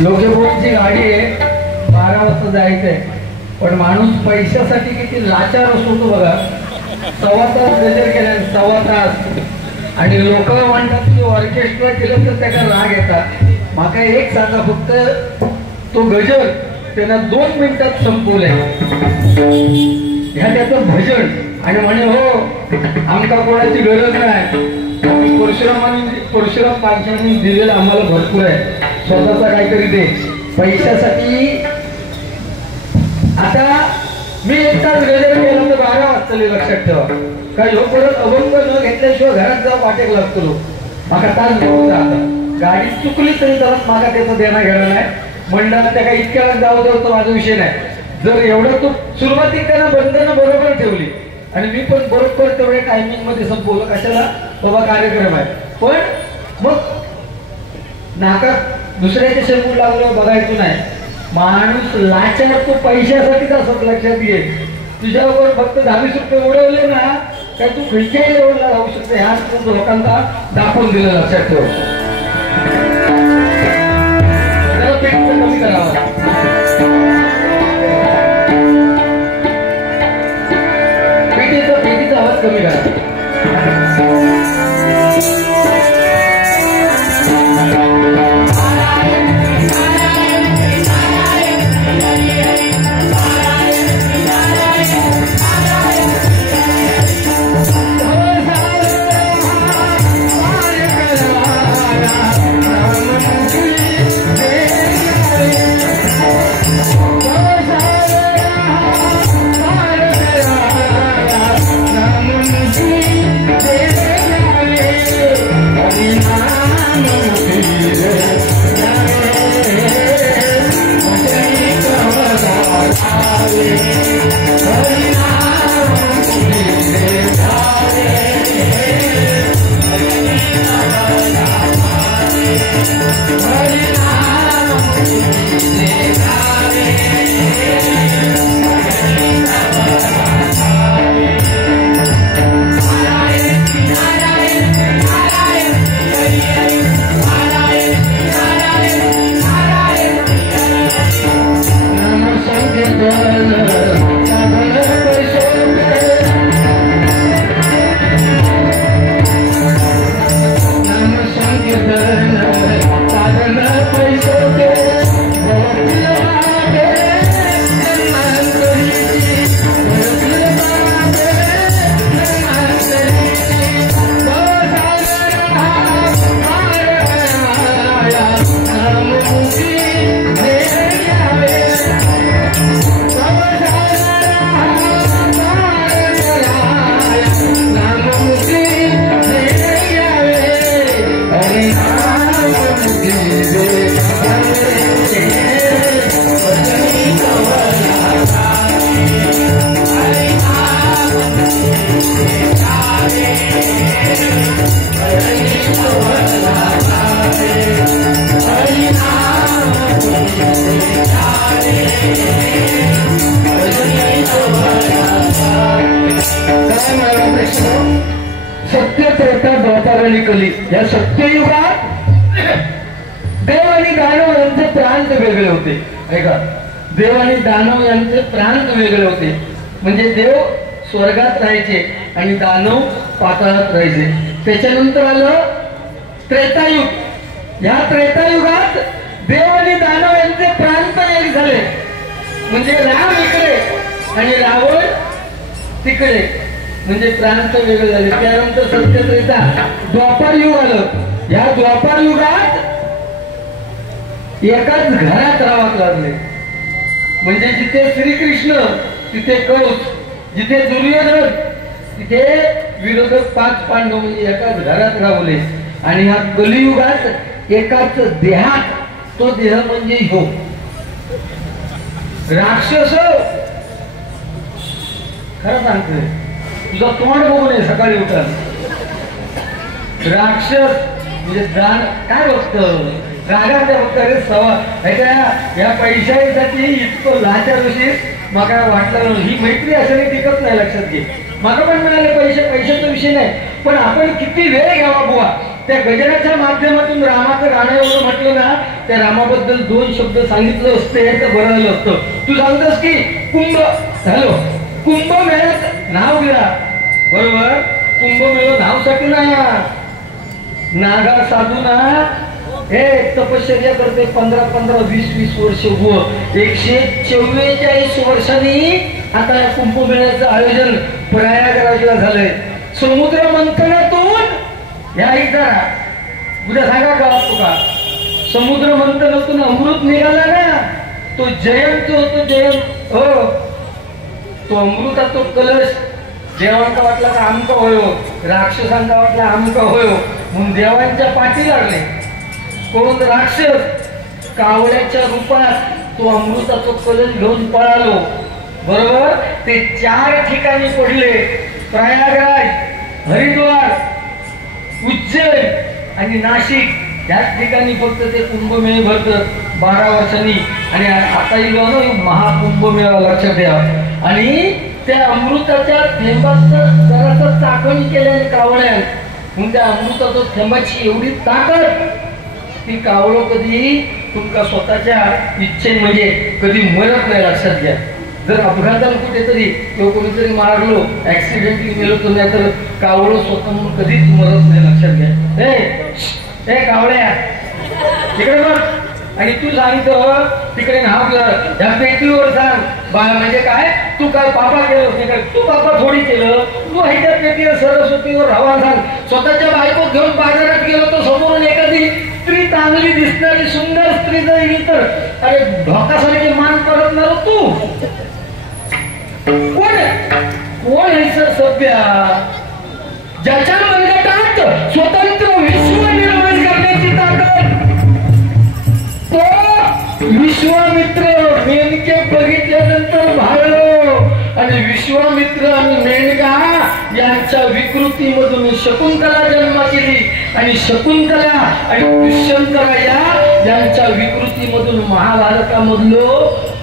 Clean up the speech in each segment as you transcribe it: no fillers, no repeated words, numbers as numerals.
लोकेपोटची गाडी आहे, 12 वाजता जायचंय, पण माणूस पैशासाठी किती लाचार असतो बघा. 1.25 तास गजर केल्या, 1.25 तास, आणि लोक म्हणतात की ऑर्केस्ट्रा केलं तर त्याला राग येतात. माका एक सांगा फक्त, तो गजर त्यानं 2 मिनिटात संपवलंय. ह्या त्याचं भजन, आणि म्हणे हो आमका कोणाची गरज नाही, परशुराम माणसांनी दिलेलं आम्हाला भरपूर आहे, स्वतःचा काहीतरी दे. पैशासाठी आता मी एक तास गजर केला तर 12 वाजता लक्षात ठेवा. काय ह्यो परत अभंग न घेतल्याशिवाय घरात जाऊ वाटेक लागतो. माका तास घेऊन आता गाडी चुकली तरी तर मागा त्याचं देणं घेणं नाही. मंडळात त्या काही इतक्या वेळ जाऊ देऊ तो माझा विषय नाही. जर एवढं तू सुरुवातीत त्यांना बंधनं बरोबर ठेवली आणि मी पण बरोबर तेवढ्या टायमिंग मध्ये संपवलं, कशाला बाबा कार्यक्रम आहे. पण मग नाकात दुसऱ्याच्या शेपूट लागलं बघायचं नाही. माणूस लाचार तो पैशासाठीच असत, लक्षात घे. तुझ्यावर फक्त 20 रुपये उडवले ना काय तू खिडक्याही लेवलला राहू शकते. ह्या लोकांना दाखवून दिलं, लक्षात ठेव. कमी करावा, पेटीचा आवाज कमी करा. सत्य त्रेता द्वापार आणि कली या सत्ययुगात देव आणि दानव यांचे प्रांत वेगळे होते. ऐका, देव आणि दानव यांचे प्रांत वेगळे होते. म्हणजे देव स्वर्गात राहायचे आणि दानव पाताळात राहायचे. त्याच्यानंतर आलं त्रेतायुग. या त्रेतायुगात देव आणि दानव यांचे प्रांत एक झाले. म्हणजे राम इकडे आणि रावण तिकडे, म्हणजे प्रांत वेगळे झाले. त्यानंतर सत्य त्रेता द्वापार युग आलं. या द्वापार युगात एकाच घरात राहावं लागले. म्हणजे जिथे श्रीकृष्ण तिथे कंस, जिथे दुर्योधन तिथे विरोधक 5 पांडव, म्हणजे एकाच घरात राहले. आणि ह्या कलियुगात एकाच देहात, तो देह म्हणजे हो राक्षस. खरं सांगतोय, तुझं तोंड बघू नये सकाळी उठा. राक्षस म्हणजे काय बघतं, रागाच्या बघता रे सवा. या पैशासाठी इतकं लाचार विषयी मला वाटलं. ही मैत्री अशाने टिकत नाही, लक्षात घे. मला पण मिळाले पैशाचा विषय नाही, पण आपण किती वेळ घ्यावा बुवा. त्या गजराच्या माध्यमातून रामाचं गाणं एवढं म्हटलं ना त्या रामाबद्दल 2 शब्द सांगितलं असते तर बरं झालं असतं. तू सांगतोस की कुंभमेळ्यात नाव घ्या, बरोबर. कुंभमेळा नावसाठी नाही, नागा साधू ना हे तपश्चर्या करते 15-20 वर्ष. 144 वर्षांनी आता या कुंभमेळ्याचं आयोजन प्रयागराजला झालंय. समुद्र मंथनातून या एकदा उद्या सांगा का तुका, समुद्र मंथनातून अमृत निघाला ना, तो जयंत होतो. जयंत हो, तो अमृताचा कलश देवांचा वाटला का आमका होयो, राक्षसांचा वाटला आमका होयो, म्हणून देवांच्या पाठी लागले. कोण राक्षस कावळ्याच्या रूपात तो अमृताचा कलश घेऊन पळालो, बरोबर. ते 4 ठिकाणी पडले, प्रयागराज, हरिद्वार, उज्जैन आणि नाशिक. याच ठिकाणी फक्त ते कुंभमेळे भरतात 12 वर्षांनी. आणि आता महाकुंभमेळा लक्षात द्या. आणि त्या अमृताच्या थेंबाचं जरासं चाकणी केल्याने कावळ्या, म्हणून त्या अमृताच्या थेंबाची एवढी ताकद की कावळो कधी तुमका स्वतःच्या इच्छे म्हणजे कधी मरत नाही. लक्षात घ्या. जर अपघाताला कुठेतरी किंवा कोणीतरी मारलो, ऍक्सिडेंटली गेलो तर नाही तर कावळो स्वतः कधीच मरत नाही. लक्षात घ्या. ए कावळ्या तिकडे बघ, आणि तू सांगतो तिकडे नाव या पेटीवर सांग. म्हणजे काय, तू काय पापा केलं, तू पापा थोडी केलं, तू ह्याच्या पेटीवर सरस्वतीवर राहा सांग. स्वतःच्या बायको घेऊन बाजारात गेलो तर समोरून एखादी स्त्री, चांगली दिसणारी सुंदर स्त्री जर येईल तर अरे ढोकासारखी मान करत ना तू. कोण आहे सर सभ्या ज्याच्या मनगटात स्वतंत्र विश्व निर्माण करण्याची ताकद, तो विश्वामित्र मेनके बघितल्यानंतर भाळलो. आणि विश्वामित्र आणि मेनका यांच्या विकृतीमधून शकुंतला जन्म केली. आणि शकुंतला आणि दुष्यंतला यांच्या विकृतीमधून महाभारतामधलो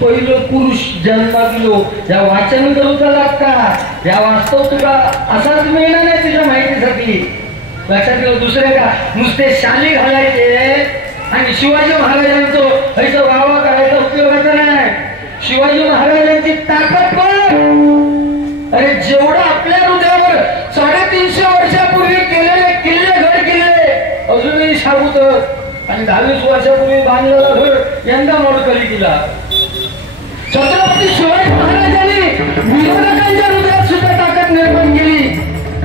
पहिलं पुरुष जन्मालो. या वाचन करूचा लागता, या वास्तव तुला असाच मिळणार नाही तुझ्या माहितीसाठी. लक्षात ठेव. दुसरे का नुसते शाली घालायचे आणि शिवाजी महाराजांचं ह्याचा वावा करायचा उपयोगाचा नाही. शिवाजी महाराजांची ताकद पण, अरे जेवढं आपल्या हृदयावर 350 वर्षापूर्वी केलेले किल्ले, गड किल्ले अजूनही शाबूत. आणि 22 वर्षापूर्वी बांधलेला घर यंदा मोडकरी केला. छत्रपती शिवाजी महाराजांनी विरोधकांच्या हृदयात सुद्धा ताकद निर्माण केली.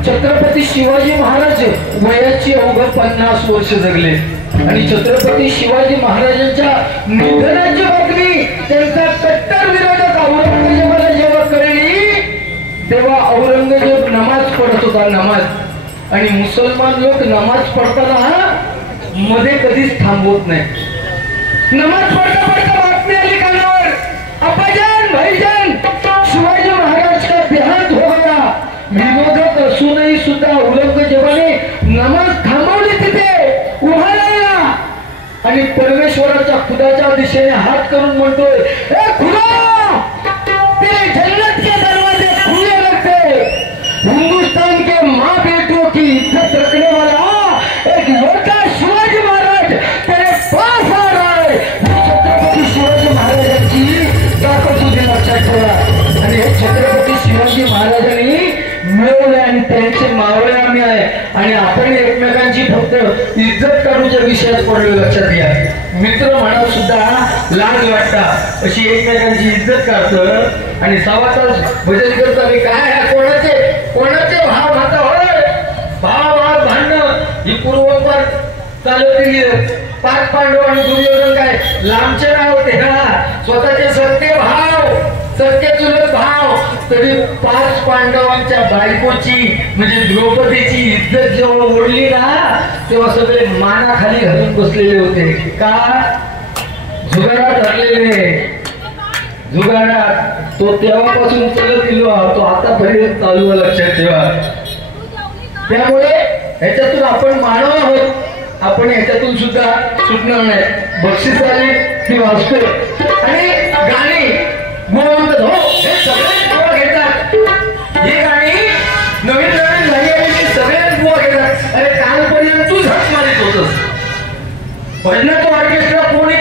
छत्रपती शिवाजी महाराज वयाची अवघ 50 वर्ष जगले. आणि छत्रपती शिवाजी महाराजांच्या निधनाची बातमी त्यांचा कट्टर विरोधक औरंगजेबाला जेव्हा कळली तेव्हा औरंगजेब नमाज पढत होता, नमाज. आणि मुसलमान लोक नमाज पडताना मध्ये कधीच थांबवत नाही. नमाज पडता पडता बातमी आली कानावर, अब्बाजान भाईजान शिवाजी महाराज का देहांत हो गया. विरोधक असूनही सुद्धा औरंगजेबाने नमाज थांबवली, तिथे उभा राहिला आणि परमेश्वराच्या खुदाच्या दिशेने हात करून म्हणतोय, ए खुदा, तेरे जन्नत के दरवाजे खुले रखते. हिंदुस्तान के माँ बेटों की इज्जत रखने वाला एक लड़का शिवाजी महाराज तेरे पास आ रहा है. छत्रपती शिवाजी महाराजांची ताकद तुझे लक्षात ठेवा. आणि हे छत्रपती शिवाजी महाराजांनी मिळवले आणि त्यांचे मावळे आम्ही आहे. आणि आपण एकमेकांची फक्त इज्जत काढूच्या विषयात पडलो. लक्षात घ्या. मित्र म्हणा सुद्धा लाज वाटता अशी एकमेकांची इज्जत काढतं. आणि 1.25 तास भजन करता मी काय कोणाचे भाव खाता होय, भाव भांडणं ही पूर्वपर चालवलेली. 5 पांडव आणि दुर्योधन काय लांबचे नाव होते हा, स्वतःचे सत्य भाव, सत्य चुलत भाव. तरी 5 पांडवांच्या बायकोची म्हणजे द्रौपदीची इज्जत जेव्हा ओढली ना तेव्हा सगळे मानाखाली घालून बसलेले होते. का? जुगारात हरलेले. जुगारात तो तेव्हापासून चलत गेलो, तो आतापर्यंत चालू. लक्षात ठेवा. त्यामुळे ह्याच्यातून आपण मानव आहोत, आपण ह्याच्यातून सुद्धा सुटणार नाही. बक्षीस आली ती वाचतोय आणि गाणी हो हे सगळे बुवा घेतात. ही गाणी नवीन नवीन झाली आणि सगळ्याच बुवा घेतात. अरे कालपर्यंत तूच हात मारित होतस. भजनाचं ऑर्केस्ट्रा कोणी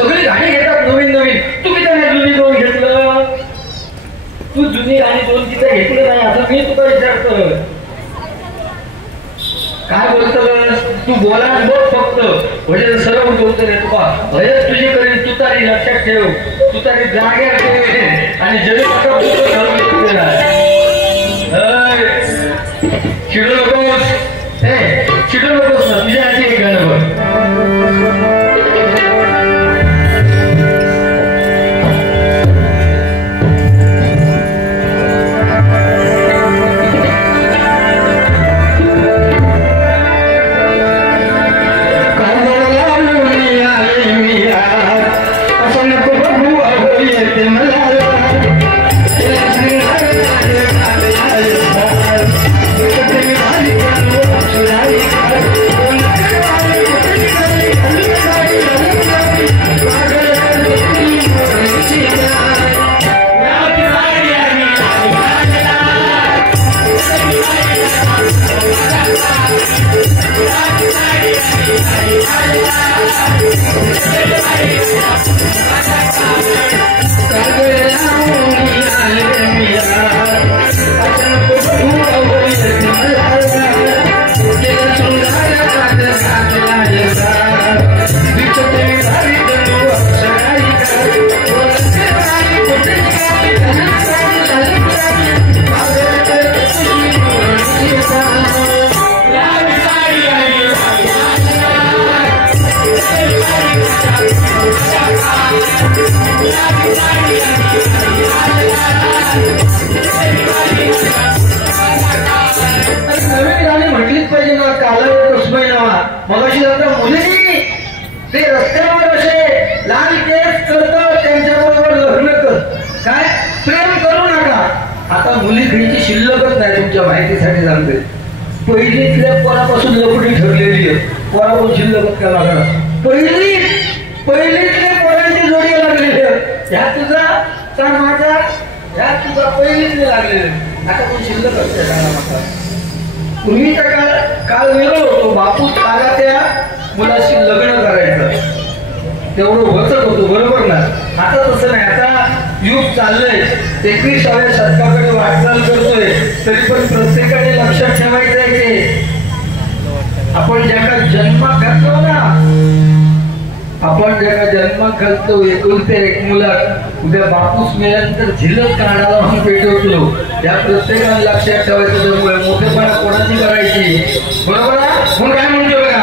सगळी गाणी घेतात नवीन नवीन. तू किती नाही जुनी दोन घेतलं? तू जुनी गाणी दोन तिथे घेतलं नाही असं मी तुला विचारतो. काय बोलतोस तू? बोला बोल फक्त. म्हणजे सर्व बोलतो रे तुका भयच तुझी करीन. तू तारी लक्षात ठेव. तू तारी जाग्यावर ठेव आणि जरी चिडू नकोस. हे चिडू नकोस ना. तुझ्या आधी एक गाणं बघ. माहितीसाठी सांगते. पहिलीतल्या पोरापासून लपडी ठरलेली आहे. पोरापासून शिल्लक का लागणार. पहिलीतल्या पोरांची जोडी लागलेली आहे. ह्या तुझा तर माझा ह्या तुझा पहिलीतले लागलेले. आता कोण शिल्लक असते सांगा. पूर्वीचा काळ वेगळा होतो. बापूस काला त्या मुलाशी लग्न करायचं तेवढं वचक होतं. बरोबर ना. आता तसं नाही. आता युग चाललंय. 21व्या शतकाकडे वाटचाल करतोय. तरी पण प्रत्येकाने लक्षात ठेवायचं आहे की आपण ज्याला जन्मात घातलो ना, आपण ज्याला जन्मात घालतो एकुलते एक मुलात उद्या बापूस मिळाल्यानंतर झिलत काढायला म्हणून पेटवतो. या प्रत्येकाने लक्षात ठेवायचं. त्यामुळे मोठेपणा कोणाची करायची. बरोबर ना. म्हणून काय म्हणतो बघा.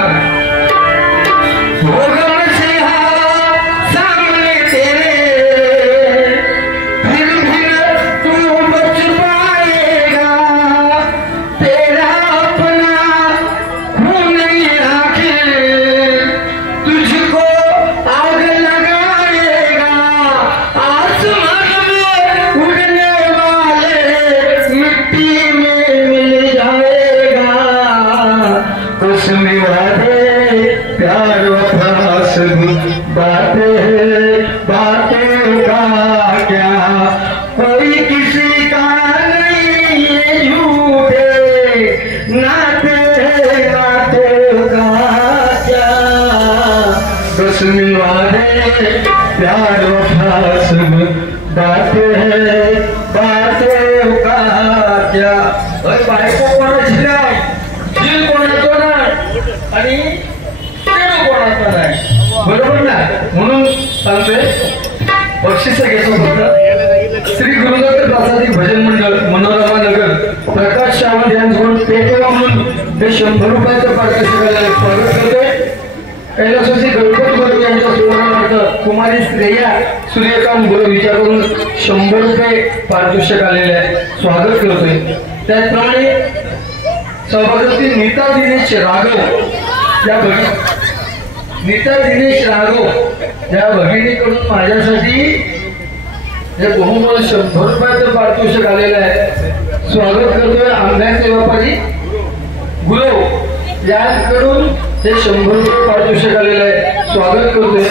प्यार वफा सब बातें हैं, बातें का क्या. बायको कोणाची नाही, जीव कोणाचा नाही आणि प्रेम कोणाचा नाही. बरोबर ना. म्हणून सांगतोय बक्षीस घेतो फक्त. श्री गुरुदत्त प्रसादी भजन मंडळ मनोरमा नगर प्रकाश सावंत यांच्याकडून पेटवा म्हणून हे 100 रुपयाचं पारितोषिकाला स्वागत करतोय. कैलासवासी गणपती गुरु यांच्या सुवर्णार्थ कुमारी श्रेया सूर्यकांत गुरु विचारून 100 रुपये पारितोषिक आलेले आहे. स्वागत करतोय. त्याचप्रमाणे सभापती नीता दिनेश राघव या भगिनीकडून माझ्यासाठी हे बहुमोल 100 रुपयाचं पारितोषिक आलेलं आहे. स्वागत करतोय. आंब्याचे व्यापारी गुरु यांकडून हे 100 रुपये पारितोषिक आलेलं आहे. स्वागत करतोय.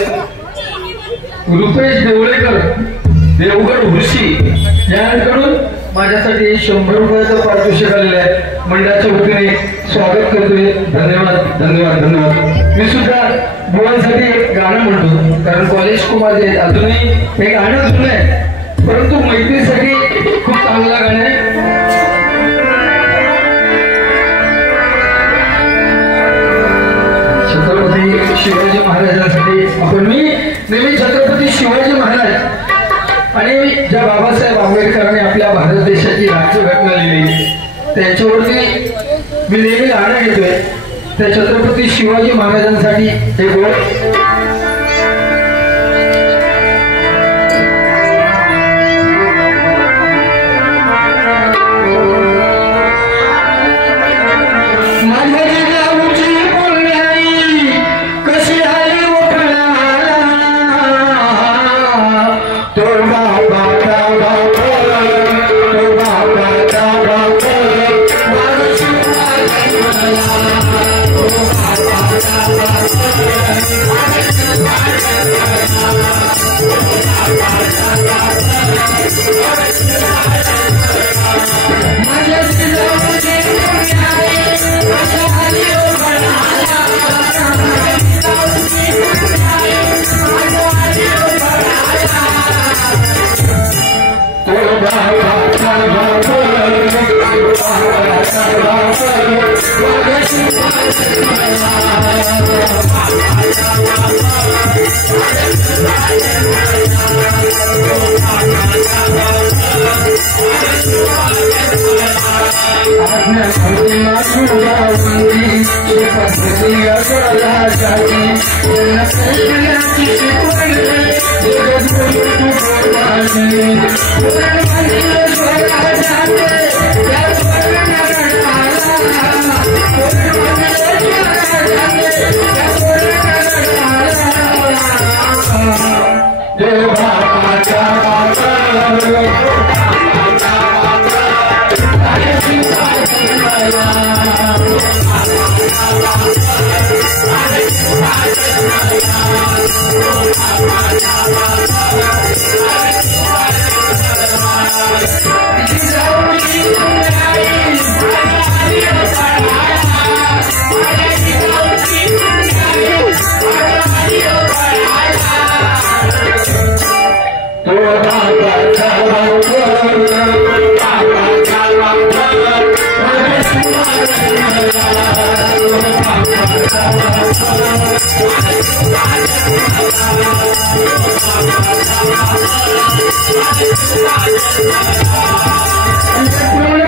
रुपेश देवळेकर देवगड भुशी यांकडून माझ्यासाठी 100 रुपयाचं पारितोषिक आलेलं आहे. मंडळाच्या वतीने स्वागत करतोय. धन्यवाद धन्यवाद धन्यवाद. मी सुद्धा बुवांसाठी एक गाणं म्हणतो, कारण कॉलेज कुमार जे अजूनही हे गाणं जुनं आहे, परंतु मैत्रीसाठी खूप चांगला गाणं आहे. छत्रपती शिवाजी महाराजांसाठी मी नेहमी छत्रपती शिवाजी महाराज आणि ज्या बाबासाहेब आंबेडकरांनी आपल्या भारत देशाची राज्यघटना लिहिली त्यांच्यावरती मी नेहमी गाणं घेतोय. त्या छत्रपती शिवाजी महाराजांसाठी हे बोल.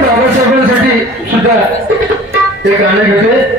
बाबासाहेबांसाठी सुद्धा ते गाणं घेते.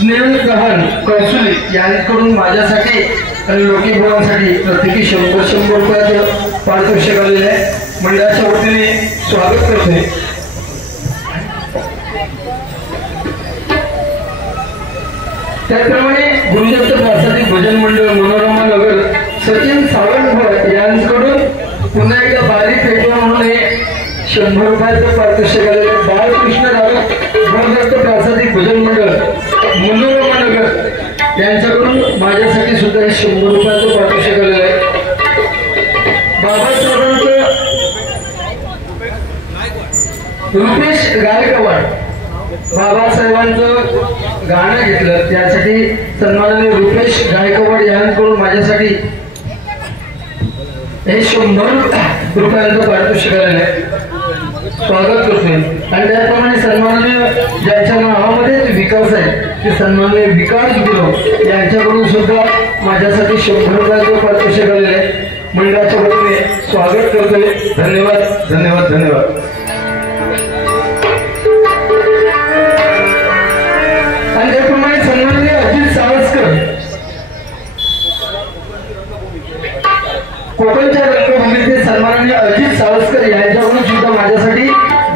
स्नेहल चव्हाण कौसुली यांच्याकडून माझ्यासाठी आणि लोकी भावांसाठी प्रत्येकी 100 रुपयाचं पारितोषिक आलेलं आहे. मंडळाच्या वतीने स्वागत करतोय. त्याचप्रमाणे गुरुदत्त प्रासादिक भजन मंडळ मनोरमा नगर सचिन सावंत यांच्याकडून पुन्हा एकदा बारी पेटवा म्हणून हे 100 रुपयाचं पारितोषिक आलेलं बाळकृष्ण रावत गुरुदत्त प्रासादिक भजन मंडळ मनोरमा नगर यांच्याकडून माझ्यासाठी सुद्धा हे 100 रुपयाचं पारितोषिक आलेलं आहे. बाबासाहेबांचं रुपेश गायकवाड बाबासाहेबांचं गाणं घेतलं त्यासाठी सन्माननीय रुपेश गायकवाड यांच्याकडून माझ्यासाठी हे 100 रुपयांचं पारितोषिक आलेलं आहे. स्वागत करतोय. आणि त्याप्रमाणे सन्माननीय ज्यांच्या नावामध्ये विकास आहे ते सन्माननीय विकास गुरव यांच्याकडून सुद्धा माझ्यासाठी 100 रुपयाचं पारितोषिक आलेलं आहे. मंडळाच्या वतीने स्वागत करतोय. धन्यवाद धन्यवाद धन्यवाद. आणि त्याप्रमाणे सन्माननीय अजित सावस्कर कोकणच्या रंगभूमीचे सन्माननीय अजित सावस्कर यांच्याकडून सुद्धा माझ्यासाठी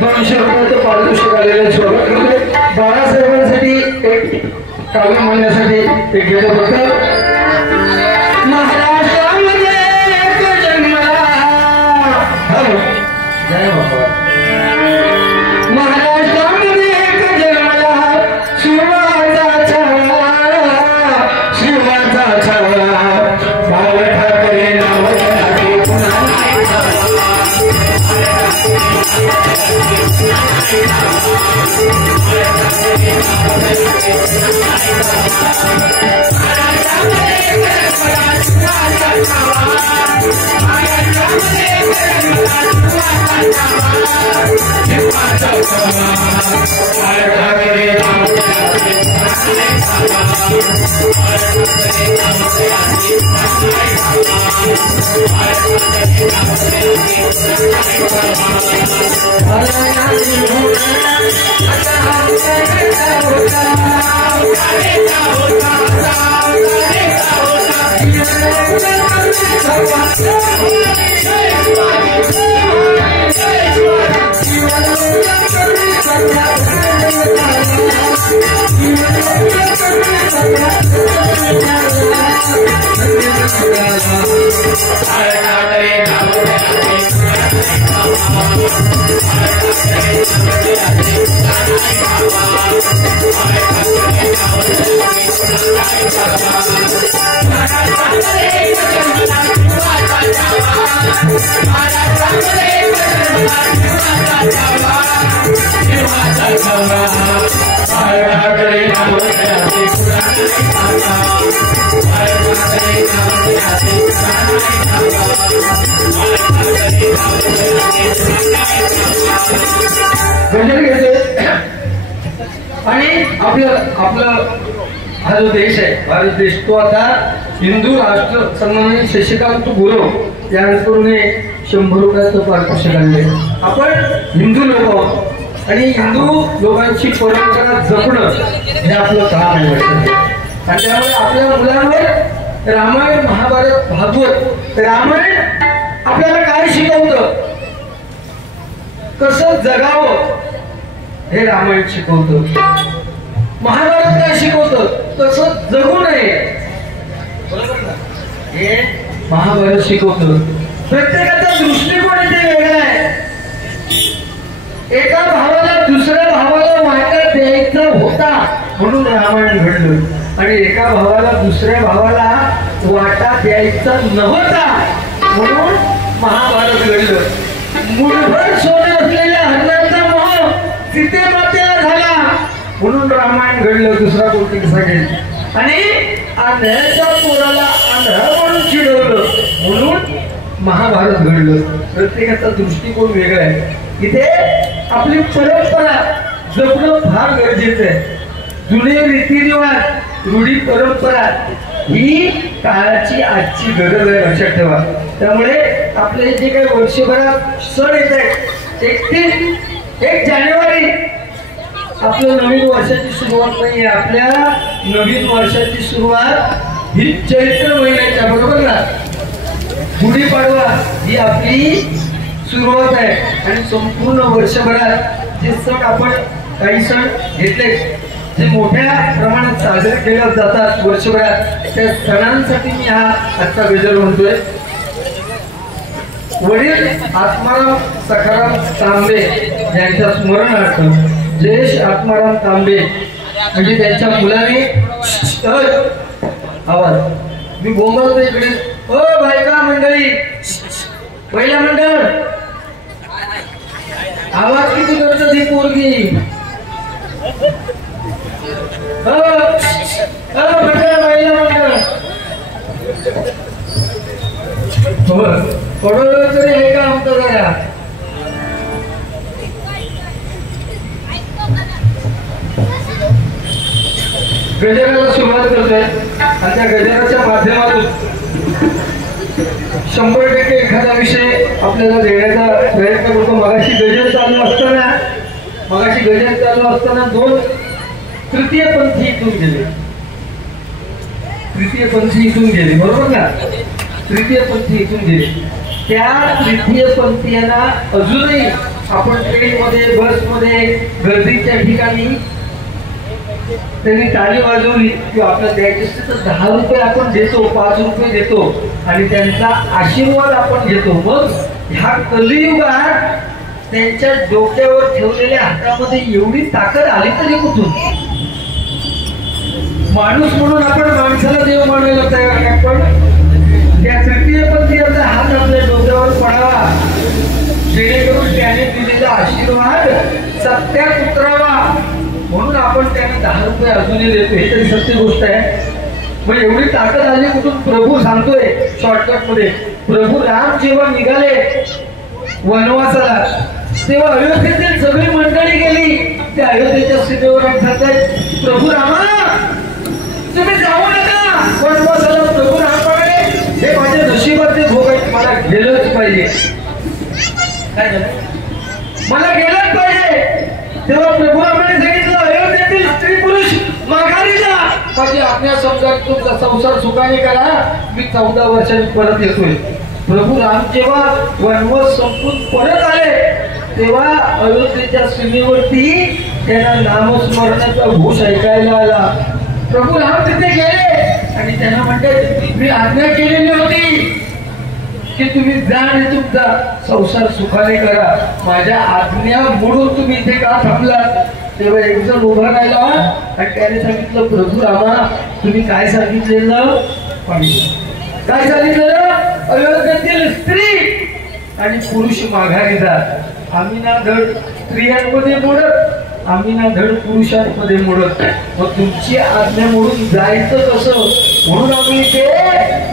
200 रुपयाचं पारितोषिक आलेलं स्वागत करतोय. बाळासाहेबांसाठी एक काव्य म्हणण्यासाठी एक गेलं होतं. महाराष्ट्रामध्ये एक जन्मला जय बाबा महाराष्ट्रामध्ये एक जन्मला शिवाचा छावा बाळ ठाकरे आणि आपलं हा जो देश आहे भारत देश तो आता हिंदू राष्ट्र सन्माननीय शशिकांत गुरव यांच्याकडून 100 रुपयाचं पारितोषिक आले. आपण हिंदू लोक आहोत आणि हिंदू लोकांची परंपरा जपणं हे आपलं काम आहे. आणि त्यामुळे आपल्या मुलांवर रामायण महाभारत भागवत रामायण आपल्याला काय शिकवतं कसं जगावं हे रामायण शिकवतं. महाभारत काय शिकवतं कसं जगू नये हे महाभारत शिकवतं. प्रत्येकाचा दृष्टिकोन इथे वेगळा आहे. एका भावाला दुसऱ्या भावाला वाटा द्यायचा होता म्हणून रामायण घडलं आणि एका भावाला दुसऱ्या भावाला वाटा द्यायचा नव्हता म्हणून महाभारत घडलं. मुठभर सोने असलेल्या हरणाचा मोह सीतेमातेला झाला म्हणून रामायण घडलं. दुसरा गोष्टी सांगेल. आणि आंधळ्याच्या पोराला आंधळा म्हणून चिडवलं म्हणून महाभारत घडलं. प्रत्येकाचा दृष्टिकोन वेगळा आहे. इथे आपली परंपरा जपणं फार गरजेचं आहे. जुने रीतिरिवाज रूढी परंपरा ही काळाची आजची गरज आहे लक्षात ठेवा. त्यामुळे आपले जे काही वर्षभरात सण येत आहेत 1 जानेवारी आपलं नवीन वर्षाची सुरुवात नाही आहे. आपल्या नवीन वर्षाची सुरुवात ही चैत्र महिन्याच्या बरोबर ना गुढीपाडवा ही आपली सुरुवात आहे. आणि संपूर्ण वर्षभरात जे सण आपण काही सण घेतले जे मोठ्या प्रमाणात साजरे केले जातात वर्षभरात, त्या सणांसाठी मी हा आजचा गजर म्हणतोय. वडील आत्माराम सखाराम तांबे यांच्या स्मरणार्थ जयेश आत्माराम तांबे म्हणजे त्यांच्या मुलाने आवाज मी बोंबलतो इकडे. ओ बायका मंडळी, पहिला मंडळ आवाज किती करतो ती पोरगी. मंडळ पहिला मंडळ थोडं तरी आहे का आमचं जरा. गजराला सुरुवात करतोय आणि त्या गजराच्या माध्यमातून 100% एखादा विषय आपल्याला देण्याचा प्रयत्न करतो. मगाशी गजर चालू असताना 2 तृतीयपंथी इथून गेले बरोबर ना. तृतीयपंथी इथून गेले. त्या तृतीयपंथीयांना अजूनही आपण ट्रेनमध्ये बसमध्ये गर्दीच्या ठिकाणी त्यांनी टाळी वाजवली किंवा आपल्याला द्यायचे असते तर 10 रुपये आपण देतो, 5 रुपये देतो आणि त्यांचा आशीर्वाद आपण घेतो. मग ह्या कलियुगात त्यांच्या डोक्यावर ठेवलेल्या हातामध्ये एवढी ताकद आली तरी कुठून. माणूस म्हणून आपण माणसाला देव मानायला तयार नाही, पण त्या तृतीयपंथीयांचा हात आपल्या डोक्यावर पडावा जेणेकरून त्याने दिलेला आशीर्वाद सत्यात उतरावा म्हणून आपण त्यांना 10 रुपये अजूनही देतो. हे तरी सत्य गोष्ट आहे. मग एवढी ताकद आली कुठून. प्रभू सांगतोय शॉर्टकट मध्ये, प्रभू राम जेव्हा निघाले वनवासाला तेव्हा अयोध्येतील सगळी मंडळी गेली. त्या अयोध्येच्या सीमेवर सांगतायत प्रभू रामा तुम्ही जाऊ नका वनवासाला. प्रभू राम म्हणाले हे माझे नशिबाचे भोग आहेत, मला गेलंच पाहिजे. काय झालं, मला गेलंच पाहिजे. तेव्हा प्रभू रामाने सांगितलं अयोध्येतील स्त्री पुरुष माघारी जा, माझी आज्ञा समजा तुमचा संसार सुखाने करा, मी 14 वर्षांनी परत येतोय. प्रभू राम जेव्हा वनवास संपून परत आले तेव्हा अयोध्येच्या सीमेवरती त्यांना नामस्मरणाचा घोष ऐकायला आला. प्रभू राम तिथे गेले आणि त्यांना म्हणतात मी आज्ञा केलेली होती की तुम्ही जा आणि तुमचा संसार सुखाने करा, माझ्या आज्ञा मोडून तुम्ही इथे का थांबलात. तेव्हा एक जण उभा राहिला आणि त्याने सांगितलं प्रभू रामा तुम्ही काय सांगितलेलं, काय सांगितलेलं, अयोध्येतील स्त्री आणि पुरुष माघारी जात. आम्ही ना धड स्त्रियांमध्ये मोडत, आम्ही ना धड पुरुषांमध्ये मोडत. मग तुमची आज्ञा मोडून जायचं कसं म्हणून आम्ही ते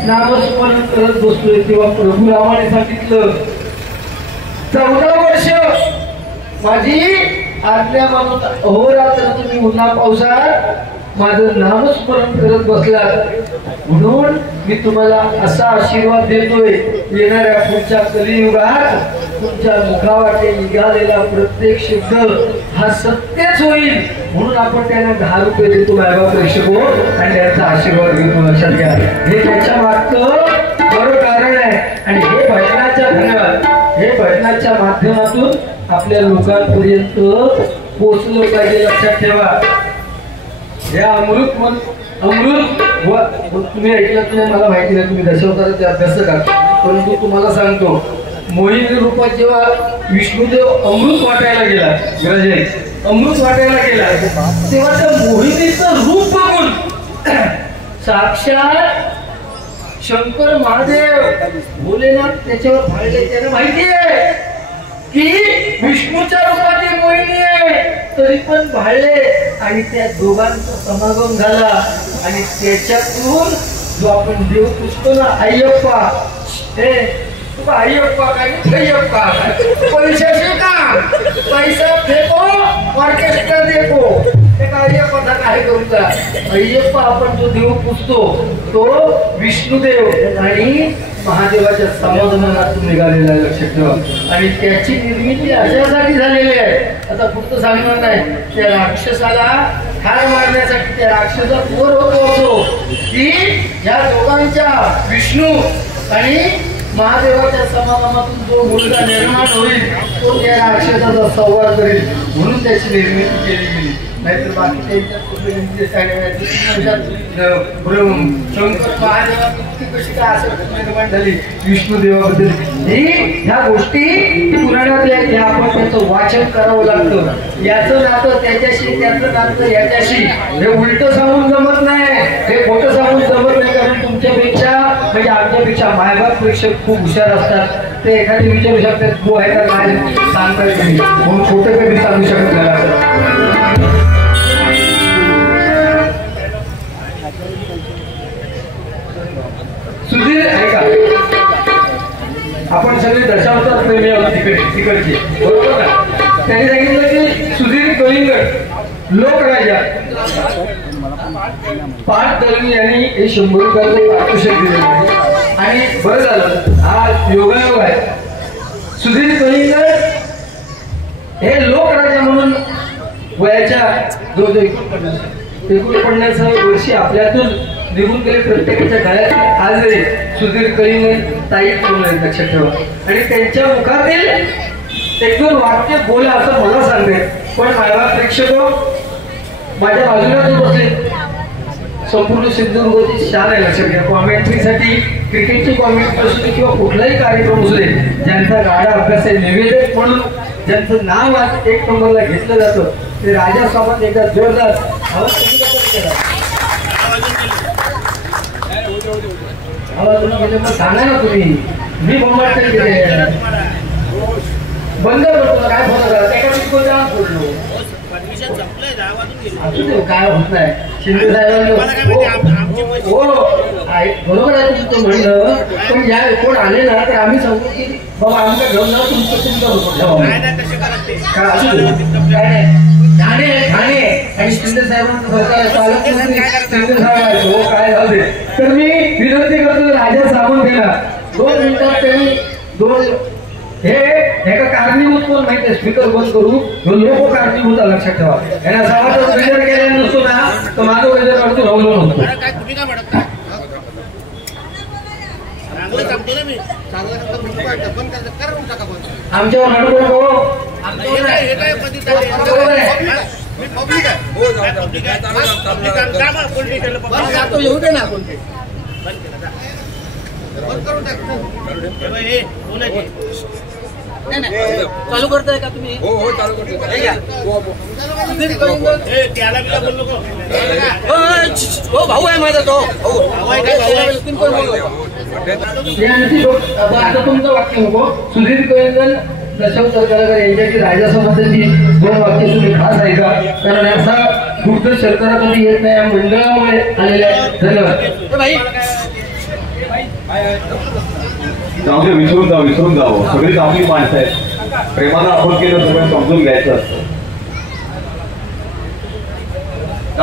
नामस्मरण करत बसलोय. तेव्हा प्रभू रामाने सांगितलं 14 वर्ष माझी आज्ञा मानून अहोरात्र तुम्ही उन्हा पावसात माझं नामस्मरण करत बसलात म्हणून मी तुम्हाला असा आशीर्वाद देतोय येणाऱ्या पुढच्या कलियुगात तुमच्या मुखावाटे निघालेला प्रत्येक शब्द हा सत्यच होईल. म्हणून आपण त्यांना 10 रुपये देतो बाबा प्रेक्षको आणि त्यांचा आशीर्वाद घेतो. लक्षात घ्या हे त्याच्या मागचं खरं कारण आहे. आणि हे भजनाच्या माध्यमातून आपल्या लोकांपर्यंत पोहोचलं पाहिजे. लक्षात ठेवा या अमृत तुम्ही ऐकलं नाही मला माहिती नाही, तुम्ही दशावताराचे अभ्यास करा, परंतु तुम्हाला सांगतो मोहिनी रूपात जेव्हा विष्णुदेव अमृत वाटायला गेला, अमृत वाटायला गेला तेव्हा त्या मोहिनीचं रूप बघून साक्षात शंकर महादेव भोलेनाथ त्याच्यावर भाळले. त्याला माहिती आहे की विष्णूच्या रूपाची मोहिनी आहे तरी पण भाळले आणि त्या दोघांचा समागम झाला आणि त्याच्यातून जो आपण देव पुजतो ना अय्यप्पा, हे तुका अय्यप्पा काय अय्यप्पा पैशाचे का पैसा फेको ऑर्केस्ट्रा देखो अय्यप्पा काय करूचा. अय्यप्पा आपण जो देव पुजतो तो विष्णुदेव आणि महादेवाच्या समागमनातून निघालेला आहे. लक्षात ठेवा. आणि त्याची निर्मिती अशासाठी झालेली आहे. आता फक्त सांगणार नाही, त्या राक्षसाला ठार मारण्यासाठी त्या राक्षसा पोर होतो की या दोघांच्या विष्णू आणि महादेवाच्या समागमातून जो मुलगा निर्माण होईल तो त्या राक्षसाचा संवाद करेल म्हणून त्याची निर्मिती केली गेली. नाहीतर बाकी कशी काय असं निर्माण झाली विष्णुदेवाबद्दल ह्या गोष्टी पुराणातल्या ह्या आपण त्याचं वाचन करावं लागतं. याचं नातं त्याच्याशी त्याचं नातं याच्याशी हे उलट सांगून जमत नाही, हे खोटं सांगून जमत नाही. कारण तुमच्यापेक्षा म्हणजे आमच्यापेक्षा मायबाप प्रेक्षक खूप हुशार असतात. ते एखादी विचारू शकतात गो आहे का काय सांगता येत नाही म्हणून खोटं कधी सांगू शकत नाही. सुधीर ऐका, आपण सगळे दशावतार प्रेमी आहोत तिकडचे बरोबर का. त्यांनी सांगितलं की सुधीर कलिंगड लोकराजा पाठ दलमी यांनी हे 100 रुपयाचं पारितोषिक दिलेलं आहे. आणि बरं झालं हा योगायोग आहे. सुधीर कलिंगड हे लोकराजा म्हणून वयाच्या जो 49 वर्षी आपल्यातून निघून गेले. प्रत्येकाच्या गळ्यात आज सुधीर कलिंगड ताई म्हणून लक्षात ठेवा. आणि त्यांच्या मुखातील 1-2 वाक्य बोला असं मला सांगते. पण मायबाप प्रेक्षक माझ्या बाजूला जो बसले संपूर्ण सिंधुदुर्गची शान आहे लक्षात घ्या. कॉमेंट्रीसाठी क्रिकेटची कॉमेंट्री असू दे किंवा कुठलाही कार्यक्रम असू दे ज्यांचा गाडा अभ्यास आहे निवेदक म्हणून ज्यांचं नाव आज 1 नंबरला घेतलं जातं ते राजा सावंत एकदा जोरदार आवाज सांगा ना तुम्ही. मी बोंबाट केले बंद करतो काय फोन बोललो असू दे काय होत नाही. शिंदे साहेबांनी हो बरोबर आहे तुमचं म्हणणं. पण या कोण आले ना तर आम्ही सांगू की बाबा आमच्या घेऊन ना तुमचं काय असू दे काय नाही. ठाणे ठाणे आणि शिंदे साहेबांचं शिंदे साहेब हो काय झाले तर मी विनंती करतो राजा साबून गेला 2 मिनिटात त्यांनी 2 हे एका कारणीभूत कोण माहिती स्पीकर बंद करू लोक कारणीभूत लक्षात ठेवा. यांना सवाचा गजर केलेला नसतो ना तर माझं गजर काढतो राहुल नसतो. आमच्यावर नडको येऊ दे ना चालू करताय का तुम्ही. हो हो चालू करतो. भाऊ आहे माझा तो आता तुमचं वाक्य नको. सुधीर कलिंगड दशावतार कलाकार यांच्याशी राजासंबंधाची 2 वाक्य तुम्ही खास ऐका. कारण असा दुर्द शर्करा कधी येत नाही या मंडळामुळे आलेल्या. धन्यवाद. जाऊ दे विसरून जावं सगळीच आपली माणसं आहेत. प्रेमानं आपण केलं सगळं समजून घ्यायचं असतं.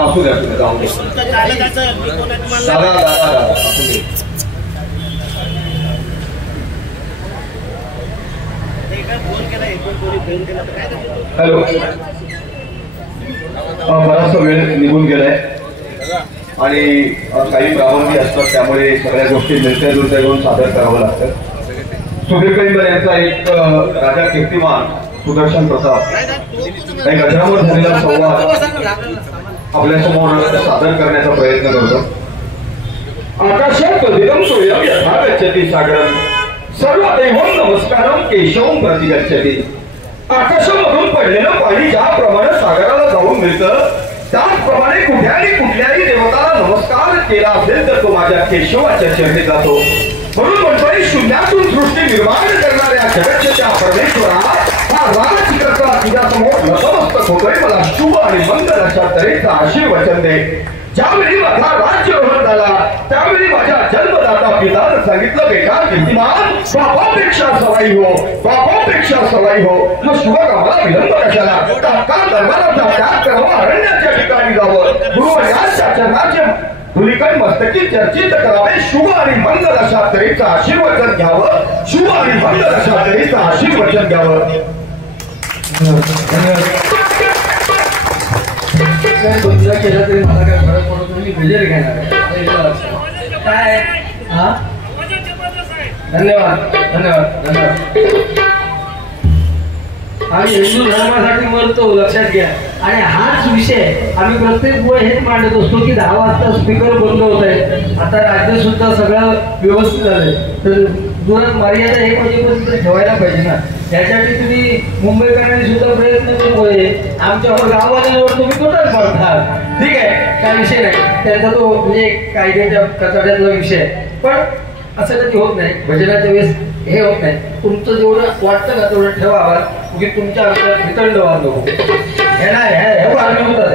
असू द्या जाऊ दे दादा हॅलो. बराचसा वेळ निघून गेलाय आणि काही प्राबंधी असतात त्यामुळे सगळ्या गोष्टी मिळत्या जुळत्या घेऊन सादर करावं लागतं. सुधीर कलिंगड यांचा एक राजा कीर्तिमान सुदर्शन प्रताप एक अजरामर झालेला संवाद आपल्यासमोर सादर करण्याचा प्रयत्न करतो. आकाशात दिगं सूर्यं यथा गच्छति सागरं सर्वदैवं नमस्कारं केशवं प्रति गच्छति. आकाशामधून पडलेलं पाणी ज्याप्रमाणे सागराला जाऊन मिळतं त्याचप्रमाणे कुठल्याही देवताला नमस्कार केला असेल तर तो माझ्या केशवाच्या चरणी जातो. म्हणून म्हणतोय शून्यातून सृष्टी निर्माण करणाऱ्या जगतच्या परमेश्वरा हा राजकर्ता तुझ्यासमोर नतमस्तक होतोय. मला शुभ आणि मंगल अशा तऱ्हेचा आशीर्वचन दे. ज्यावेळी माझा राज्यरोहण झाला त्यावेळी माझ्या जन्मदाता पितानं सांगितलं बेकार कीर्तिमान बापापेक्षा सवाई हो बापापेक्षा सवाई हो. मग शुभ कामाला विलंब कशाला. तात्काळ दरबाराचा त्याग करावा अरण्याच्या ठिकाणी जावं. गुरुवर्यांच्या चरणाचे धुलिकन मस्तकी चर्चित करावे. शुभ आणि मंगल अशा तऱ्हेचं आशीर्वचन घ्यावं. शुभ आणि मंगल अशा तऱ्हेचं आशीर्वचन घ्यावं. केलं तरी मला काय फरक पडत नाही. मी गजर घेणार काय. हा धन्यवाद धन्यवाद धन्यवाद. आम्ही हिंदू धर्मासाठी मरतो लक्षात घ्या. आणि हाच विषय आम्ही प्रत्येक वेळ हेच मांडत असतो की 10 वाजता स्पीकर बंद होत आहे. आता राज्य सुद्धा सगळं व्यवस्थित झालंय, तर तुरंत मर्यादा 1 वाजेपर्यंत ठेवायला पाहिजे ना. यासाठी तुम्ही मुंबईकरांनी सुद्धा प्रयत्न केले, आमच्यावर गावावर तुम्ही तोटाच पडतात. ठीक आहे, काय विषय नाही त्यांचा, तो म्हणजे कायद्याच्या कचाट्यातला विषय. पण असं कधी होत नाही, भजनाच्या वेळेस हे होत नाही. तुमचं जेवढं वाटतं ना तेवढं ठेवा आवाज, की तुमच्या अंगात वितंड वाद नको. हे नाही हे आम्ही होतात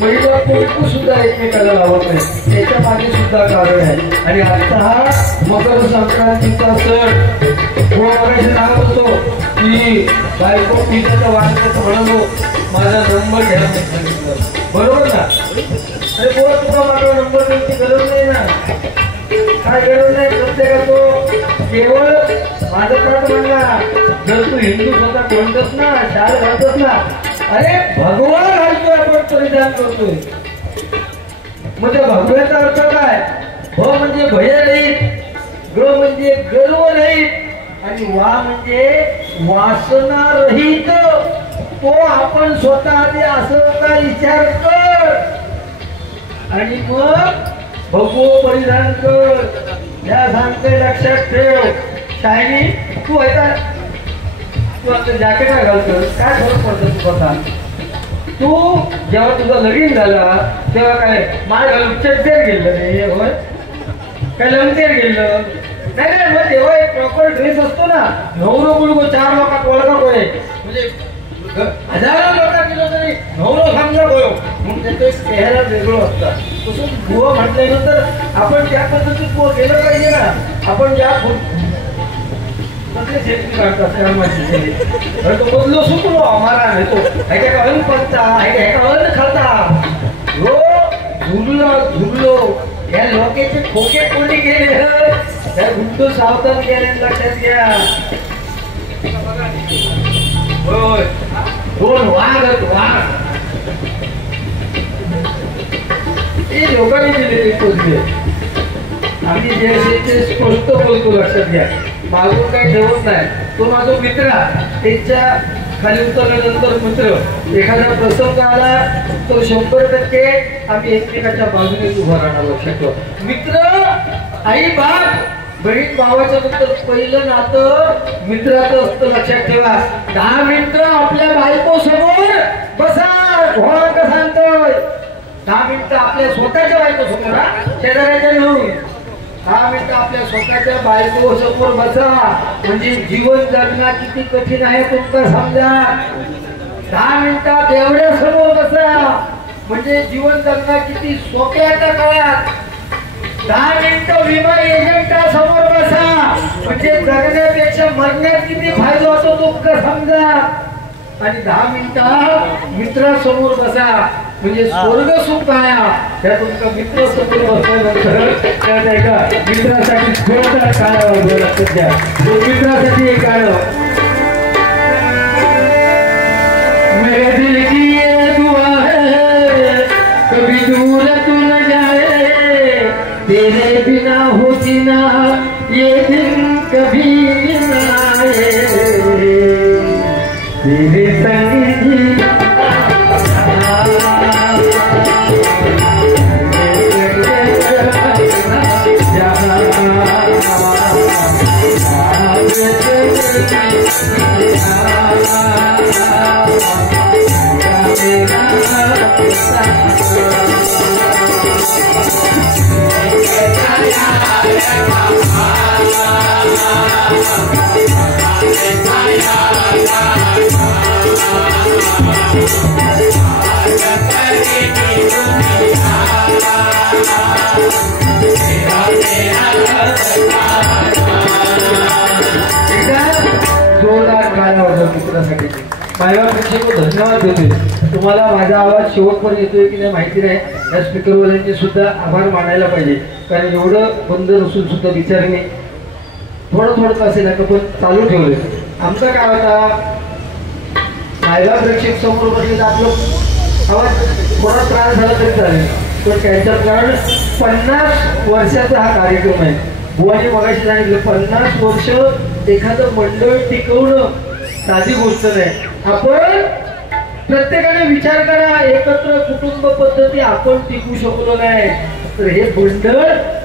महिला कुंकू सुद्धा एकमेकाला लावत नाही, त्याच्या मागे सुद्धा कारण आहे. आणि आता हा मकर संक्रांतीचा सण गोवाचे नाव होतो की बायको पिठाच्या वाटण्याचं म्हणालो माझा नंबर घ्या सांगितलं, बरोबर ना. अरे बोला तुला माझा नंबर द्यायची गरज नाही ना, काय गरज नाही. प्रत्येका तो केवळ माझं पाठ म्हणला, जर तू हिंदू स्वतः कोणतच ना, शाळ घालतच ना, अरे भगवान घालतोय आपण परिधान करतोय. मग त्या भगव्याचा अर्थ काय? भ म्हणजे भय रहित, ग म्हणजे गर्व रहित, आणि वा म्हणजे वासना रहित. तो आपण स्वतः आधी असं का विचार कर आणि मग भगवो परिधान कर. या सांगते लक्षात ठेव. शायनी तू आहे तू आता जॅकेट घालतो, काय फरक पडतो तू स्वतः? तू जेव्हा तुझा लगीन झाला तेव्हा काय माय घालून चड्डेर गेलं नाही, होय काय लंगतेर गेलं नाही नाही. मग तेव्हा एक प्रॉपर ड्रेस असतो ना, नवरो मुलगो 4 लोकात ओळखा होय, म्हणजे हजारो लोकात गेलो तरी नवरो समजा गोयो, मग त्याचं एक चेहरा वेगळं असतं. तसं बुवा म्हटल्यानंतर आपण त्या पद्धतीत बुवा केलं पाहिजे ना. आपण ज्या बदलो सुटलो आम्हाला नेतो ह्याच्या अन्न पडता ह्याच्या अन्न खाता हो झुरलो या लोकेचे खोके कोणी केले त्या गुंडू सावधान केले लक्षात घ्या. होय 2 वाघ हे लोकांनी दिलेले पोचले. आम्ही जे असेल ते स्पष्ट बोलतो, लक्षात घ्या. मागून काही ठेवत नाही. तो माझा मित्र, त्यांच्या खाली उतरल्यानंतर मित्र एखादा प्रसंग आला तर 100% आम्ही एकमेकाच्या बाजूने उभा राहणार. लक्षात ठेवा. मित्र आई बाप बहीण भावाच्या नंतर पहिलं नातं मित्राचं असतं. लक्षात ठेवा. 10 मिनिटं आपल्या बायको समोर बसा. घोळा का सांगतोय 10 मिनिटं आपल्या स्वतःच्या बायको समोर, शेजाऱ्याच्या नाही. 10 मिनिटं आपल्या स्वतःच्या बायको समोर बसा. म्हणजे जीवन जगणं किती कठीण आहे तुमचं समजा. 10 मिनिटं देवड्या समोर बसा. म्हणजे जीवन जगणं किती सोपे आहे त्या काळात. 10 मिनिटं विमा एजंटा समोर बसा. म्हणजे जगण्यापेक्षा मरण्यात किती फायदा होतो तुमचं समजा. आणि 10 मिनिटं मित्रासमोर बसा. म्हणजे स्वर्ग सुख काय त्या तुमचा मित्र समोर बसल्यानंतर त्यात एका मित्रासाठी जोरदार काळ वाजवायला सध्या मित्रासाठी एक गाणं मेरे दिल की ये दुआ है कभी दूर तू न जाए तेरे बिना होती ना ये दिन कभी न आए तेरे संग ही मित्रासाठी माझ्यापेक्षा धन्यवाद देतोय तुम्हाला माझा आवाज शेवटपर्यंत येतोय की नाही माहिती नाही या स्पीकरवाल्यांचे सुद्धा आभार मानायला पाहिजे कारण एवढं बंद नसून सुद्धा विचारणे थोडं असेल ना पण चालू ठेवले आमचा काय होता माझ्या प्रेक्षक समोर बसले आपलं आवाज थोडा त्रास झाला तरी चालेल पण त्याच्यात कारण 50 वर्षाचा हा कार्यक्रम आहे बुवाने मगाशी सांगितलं 50 वर्ष एखादं मंडळ टिकवणं साधी गोष्ट नाही आपण प्रत्येकाने विचार करा एकत्र कुटुंब पद्धती आपण टिकू शकलो नाही तर हे मंडळ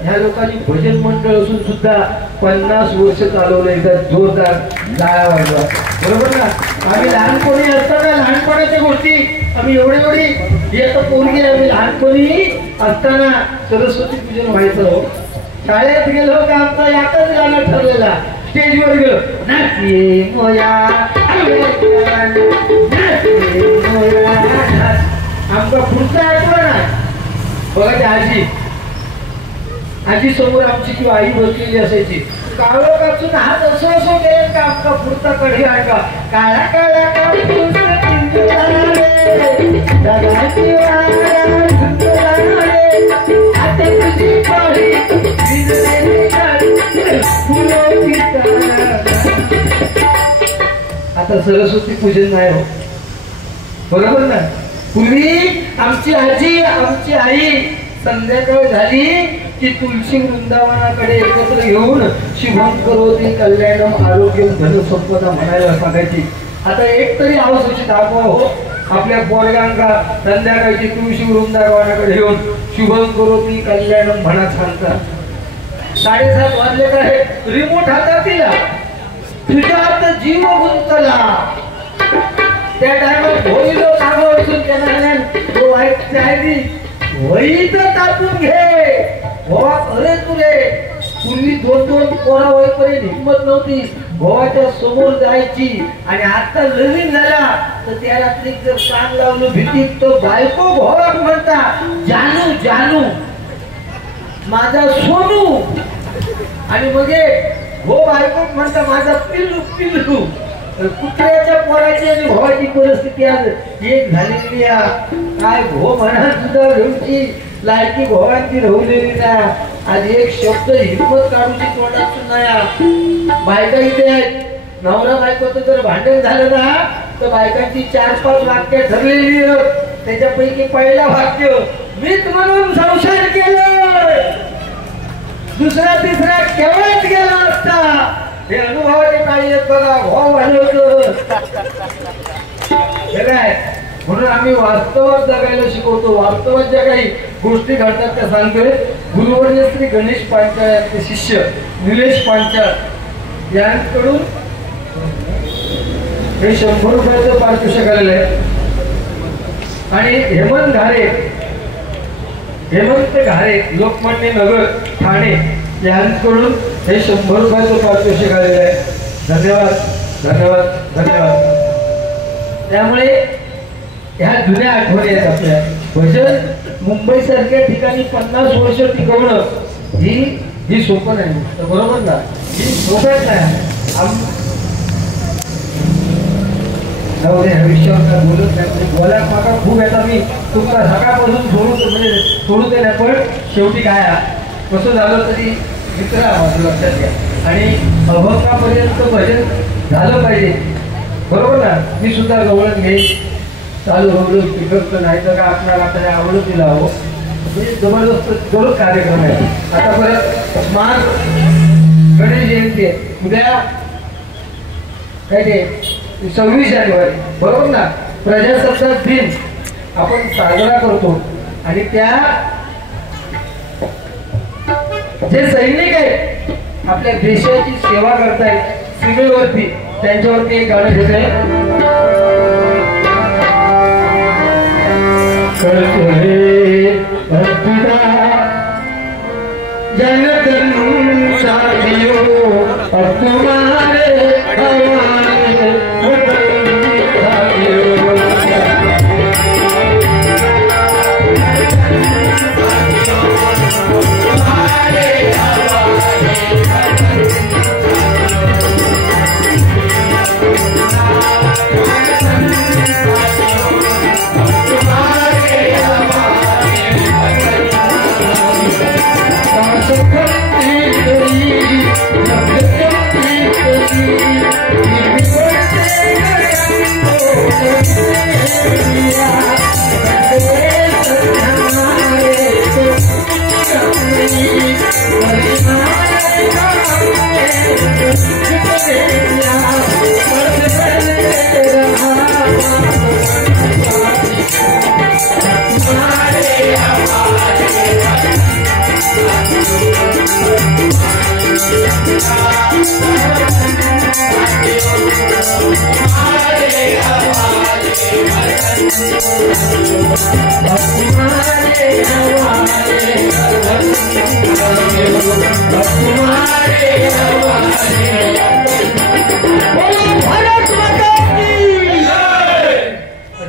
ह्या लोकांनी भजन मंडळ असून सुद्धा 50 वर्ष चालवलंय तर जोरदार जाळ्या वाजवा बरोबर ना आम्ही लहानपणी असताना लहानपणाच्या गोष्टी आम्ही एवढी ही आता पोरगी आम्ही लहानपणी असताना सरस्वती पूजन व्हायचं शाळेत गेलो का आमचा यातच गाणं ठरलेला स्टेजवर गेलो नाचे मोया आमचा पुढचा आठवण आहे बघा त्या आजी समोर आमची किंवा आई बसलेली असायची कावळ कापून हात असं गेले का आमचा पुढचा कढी आहे का काळा काळा आता सरस्वती पूजन नाही हो बरोबर ना पूर्वी आमची आजी आमची आई संध्याकाळ झाली की तुलसी वृंदावनाकडे एकत्र घेऊन शुभम करोति कल्याणम आरोग्यम धन संपदा म्हणायला सांगायची आता एक तरी आवश्यक दाखवा हो आपल्या पोरगांका संध्याकाळची तुळशी वृंदावनाकडे घेऊन शुभम करोति कल्याणम म्हणा सांगता 7:30 वाजले काय रिमोट हातातील तुझ्यात जीव गुंतला त्या टायमात होईल सांगो असून त्यांना तो वाईट आहे वहीत तापून घे गोवा अरे तुले पूर्वी 2-2 पोरा वयपर्यंत हिंमत नव्हती गोवाच्या समोर जायची आणि आता नवीन झाला तर त्या रात्री जर कान लावलं भीतीत तो बायको गोवा म्हणता जानू जानू माझा सोनू आणि म्हणजे हो बायको म्हणता माझा पिल्लू पिल्लू कुत्र्याच्या पोराची आणि भावाची परिस्थिती आज एक झालेली आहे काय भो म्हणा सुद्धा घेऊची लायकी भोगांची राहलेली ना आज एक शब्द हिंमत काढूची तोंडातून नाही बायका इथे आहेत नवरा बायकोचं जर भांडण झालं ना तर बायकांची 4-5 वाक्य ठरलेली त्याच्यापैकी पहिला वाक्य मीच म्हणून संसार केलं दुसरा तिसरा केवळच गेला असता हे अनुभवाचे काही आहेत बघा भाव वाढवतो काय म्हणून आम्ही वास्तवात जगायला शिकवतो वास्तवात ज्या काही गोष्टी घडतात त्या सांगतोय गुरुवर्य श्री गणेश पांचाळ यांचे शिष्य निलेश पांचाळ यांकडून हे 100 रुपयाचं पारितोषिक आलेलं आहे आणि हेमंत घारे लोकमान्य नगर ठाणे यांकडून हे 100 रुपयाचं पारितोषिक आलेलं आहे धन्यवाद धन्यवाद धन्यवाद त्यामुळे ह्या जुन्या आठवणी आहेत आपल्या भजन मुंबई सारख्या ठिकाणी 50 वर्ष टिकवणं ही सोपं नाही बरोबर ना ही सोपं नाही जाऊ दे ह्या विषयावर काय बोलत नाही म्हणजे बोलायला मागा खूप येता मी तुमचा सकाळपासून सोडून दे नाही पण शेवटी काय कसं झालं तरी मित्र आहोत लक्षात घ्या आणि अभंगापर्यंत भजन झालं पाहिजे बरोबर ना. मी सुद्धा गवळण घेईन चालू हवलं पिकअपचं नाही तर का आपल्याला आवडत दिला हवं म्हणजे जबरदस्त जरूर कार्यक्रम आहे. आता परत स्मार्ट गणेश जयंती आहे उद्या काय ते 26 जानेवारी बरोबर ना. प्रजासत्ताक दिन आपण साजरा करतो आणि त्या जे सैनिक आहेत आपल्या देशाची सेवा करतायत सीमेवरती त्यांच्यावरती एक गाणं घेत आहे. जनतन साथियों अब तुम्हारे हवाले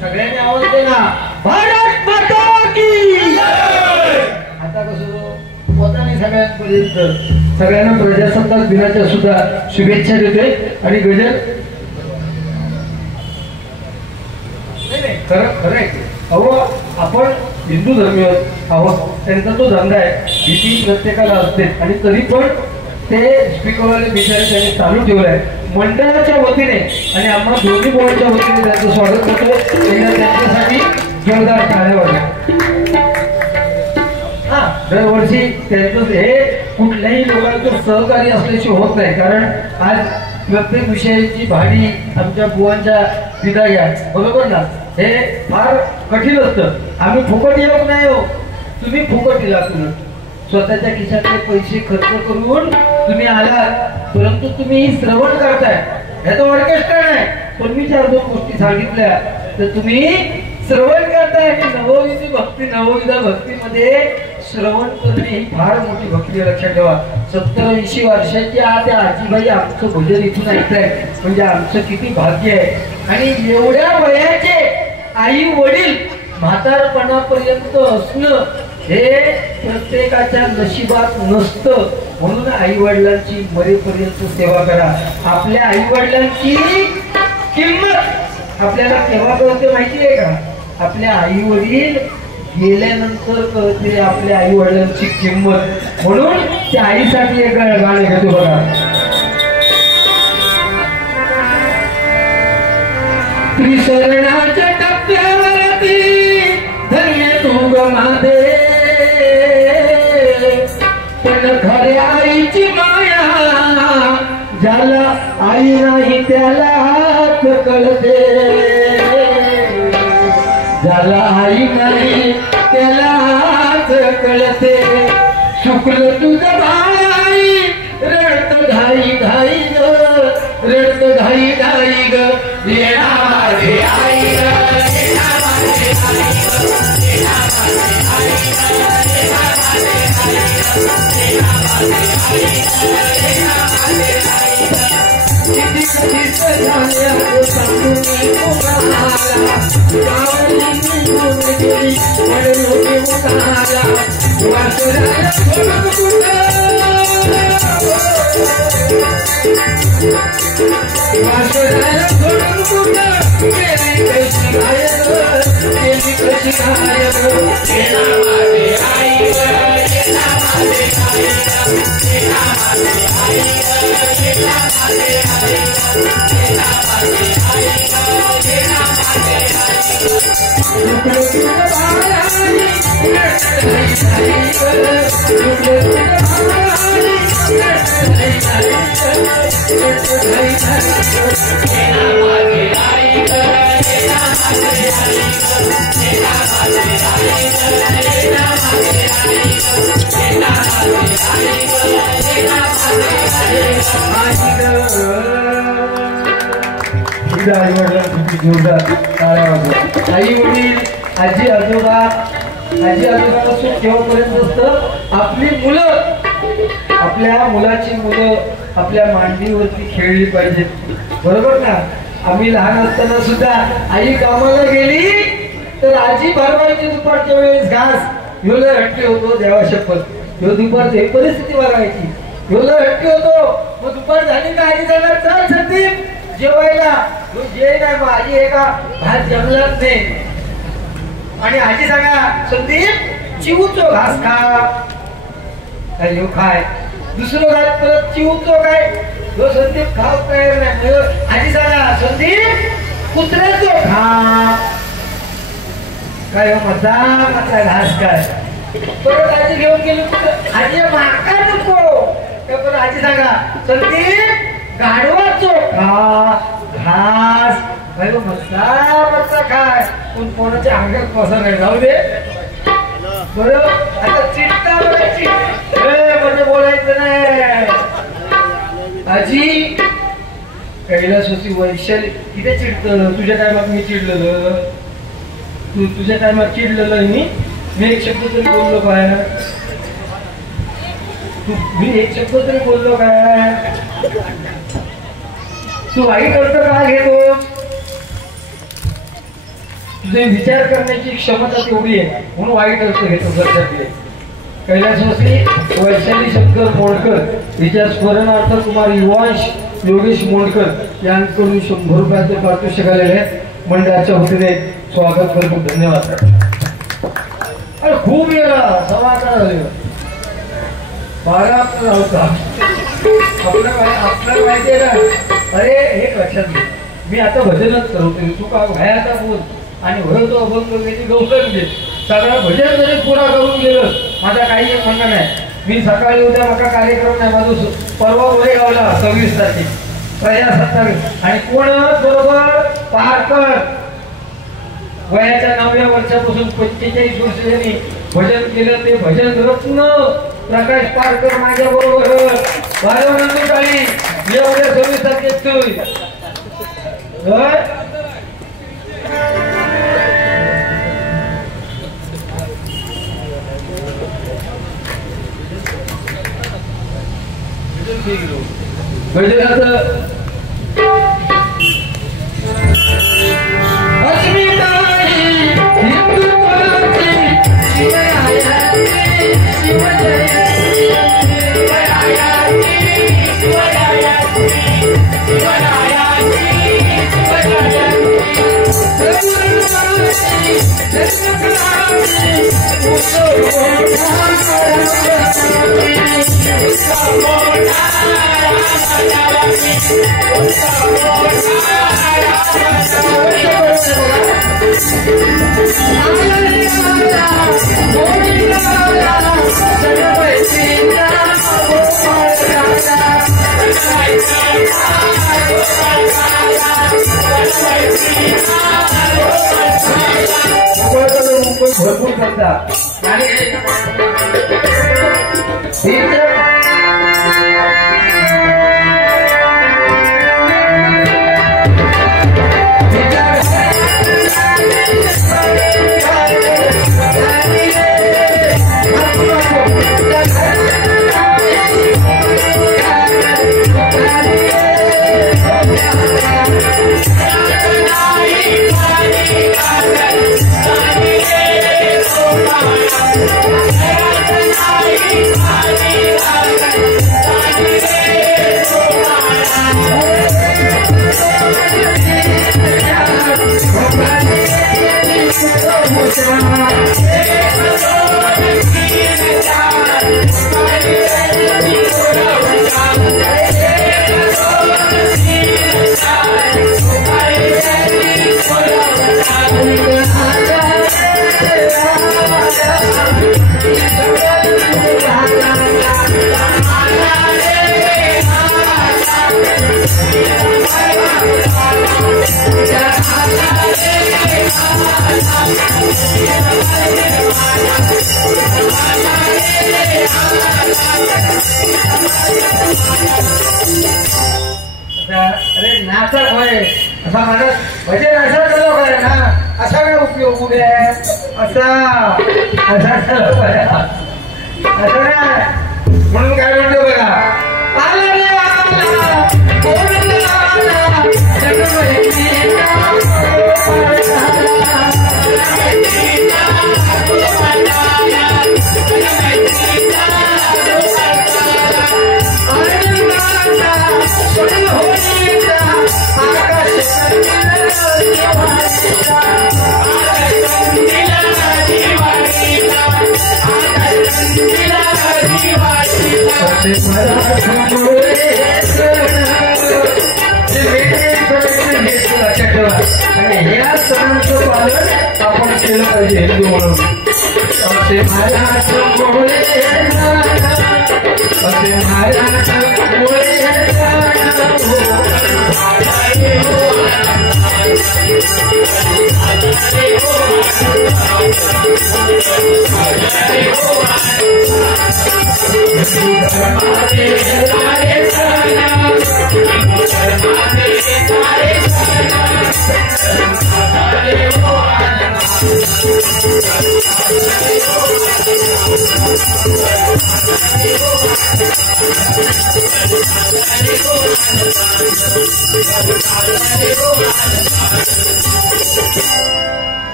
सगळ्यांनी आवाज दे ना भारत माता की. आता कसं पोताने सगळ्यांपर्यंत सगळ्यांना प्रजासत्ताक दिनाच्या सुद्धा शुभेच्छा देते आणि गजल खरं आहे. अहो आपण हिंदू धर्मीय आहोत त्यांचा तो धंदा आहे भीती प्रत्येकाला असते आणि तरी पण ते स्पीकरवाले बिचारे त्यांनी चालू ठेवलाय मंडळाच्या वतीने आणि आम्हा दोन्ही बोर्डच्या वतीने त्यांचं स्वागत करतो. त्यांच्यासाठी जोरदार टाळ्या वाजवा. हा दरवर्षी त्यांचं हे कुठल्याही लोकांचं सहकार्य असल्याची होत नाही कारण आज प्रत्येक विषयाची भाडी आमच्या बुवांच्या पिता घ्या बरोबर ना. हे फार कठीण असतं. आम्ही फुकट येऊ नाही हो तुम्ही फुकट दिला तुला स्वतःच्या खिशातले पैसे खर्च करून तुम्ही आलात परंतु तुम्ही श्रवण करताय याचा ऑर्केस्ट्रा नाही पण मी 4-2 गोष्टी सांगितल्या तर तुम्ही श्रवण करताय. नवविधी भक्ती नवविधा भक्तीमध्ये श्रवण करणे ही फार मोठी भक्ती लक्षात ठेवा. 70-80 वर्षाच्या त्या आजीबाई आमचं भजन इथून ऐकताय म्हणजे आमचं किती भाग्य आहे. आणि एवढ्या वयाचे आई वडील म्हातारपणापर्यंत असणं हे प्रत्येकाच्या नशिबात नसतं. म्हणून आई वडिलांची मरेपर्यंत सेवा करा. आपल्या आई वडिलांची किंमत आपल्याला केव्हा कळते माहिती आहे का. आपल्या आई वडील गेल्यानंतर कळते आपल्या आई वडिलांची किंमत. म्हणून त्या आईसाठी एक गाणं घेतो बघा. त्रिशरणाच्या टप्प्यावरती धन्य तू ग माझे पण खऱ्या आईची माया ज्याला आई नाही त्यालाच कळते. ज्याला आई नाही त्यालाच कळते. शुक्ल तुझं भाई रडत घाई घाई ग रडत घाई घाई ग येणा माझी आई ग येणा माझी आई ग येणा माझी आई ग येणा माझी आई ग येणा माझी आई ग येणा माझी आई ग. किती कधीच झाल्या सांगू मी कोणाला गावाला निघून गेली म्हणून मी कोणाला वासराला सोडून कुठं वासराला सोडून कुठं आई वडील आजी आजोबा सुख ठेवापर्यंत असतं आपली मुलं आपल्या मुलाची मुलं आपल्या मांडीवरती खेळली पाहिजेत बरोबर ना. आम्ही लहान असताना सुद्धा आई कामाला गेली तर आजी भरवायची दुपारच्या वेळेस घास ह्यो लय हट्टी होतो देवा शपथ ह्यो दुपारची परिस्थिती बघायची ह्यो लय हट्टी होतो. मग दुपार झाली का आजी जाणार चल संदीप जेवायला जे नाही मग आजी एका भात जमलाच नाही आणि आजी सांगा संदीप चिवूचो घास खा काय ह्यो खाय दुसरं घास परत चिवूचो काय ह्यो संदीप खाऊ तयार नाही. आजी सांगा संदीप कुत्र्याचो खा काय मजा मजा घास काय परत आजी घेऊन गेली आजी माका नको परत आजी सांगा संदीप गाढवाचो खा घास काय मजा मजा काय पण कोणाच्या अंगात पसर नाही जाऊ दे बरं. आता चिट्टा बोलायची म्हणजे बोलायचं नाही. आजी कैलासवासी वैशाली किती चिडतं तुझ्या टायमात मी चिडलेलं तुझ्या टायमात चिडलेलं मी एक शब्द तरी बोललो काय मी एक शब्द तरी बोललो काय तू वाईट अर्थ का घेतो तुझे विचार करण्याची क्षमता तेवढी आहे म्हणून वाईट अर्थ घेतो घरच्यातले. कैलासवासी वैशाली शंकर मोडकर हिच्या स्मरणार्थ कुमार युवांश योगेश मोडकर यांकडून 100 रुपयाचे पारितोषिक आलेले मंडळाच्या वतीने स्वागत करतो. धन्यवाद. अरे खूप वेळा 11:15 झाले 12 होता आपल्याला माहिती आहे ना. अरे हे लक्षात घे मी आता भजनच करतो तू का भयाचा बोल आणि होतो अभंग गौसर घे सगळं भजन जरी पुरा करून गेलं माझा काही एक म्हणणं नाही. मी सकाळी उद्या मका कार्यक्रम नाही माझं परवा गोरेगावला 26 तारखेला प्रजासत्ताक आणि कोण बरोबर पारकर वयाच्या 9व्या वर्षापासून 45 वर्ष यांनी भजन केलं ते भजन रत्न प्रकाश पारकर माझ्या बरोबर वारंवार काळी एवढ्या 26 तारखेत भजनाचं भरपूर करतात आणि Hari अरे नाचक होय असा म्हणत भजन असं केलं काय ना असा काय उपयोग उभे असा असा केलं काय असं काय म्हणून काय म्हणतो बघा आला रे आला कोण आला या सणांचं पालन आपण केलं पाहिजे हिंदू म्हणून असे महाराष्ट्र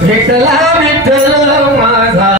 विठ्ठला विठ्ठल माझा